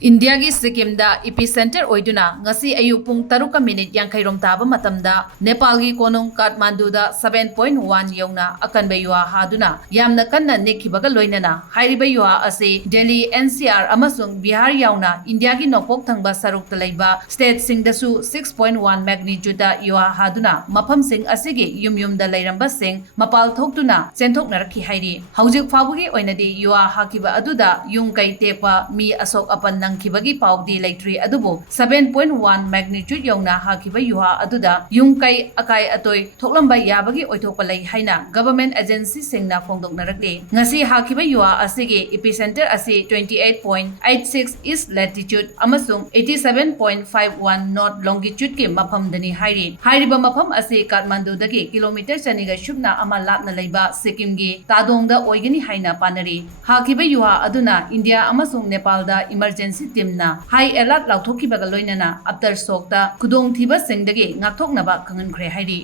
India gi Sikkim da epicenter oiduna ngasi ayu pung 3:50 yankairom taba matamda Nepal gi konung Kathmadu da 7.1 yauna akanba yuha haduna yamna kanna nekhibaga loinana hairiba yuha ase Delhi NCR amasung Bihar yauna India gi Nongpok Thangba saruk ta leiba state sing dasu 6.1 magnitude da yuha haduna mafam sing asigi yum da leiramba sing mapal thoktuna senthok narakhi hairi haujik fabugi oinadi yuha hakiba aduda yung kai tepa mi ASOK-APAN nangkibagi PAODI leitri adubu 7.1 magnitude yauna hakiba yuha aduda yung kai AKAI ATOI thoklamba yabagi oithokpa lei haina government agency singna phongdoknarakle ngasi hakiba yuha asigi epicenter asi 28.86 east latitude amasung 87.51 north longitude ke mafam dani hairi hairiba mafam asi Kathmandu dagi kilometer chaniga shubna ama lapna leiba Sikkim gi tadongda oigani haina panari hakiba yuha aduna India amasung Nepal da emergency team na high alert lauthoki baga loinana after shock da kudong thiba singdagi ngakthoknaba kangan khre hairi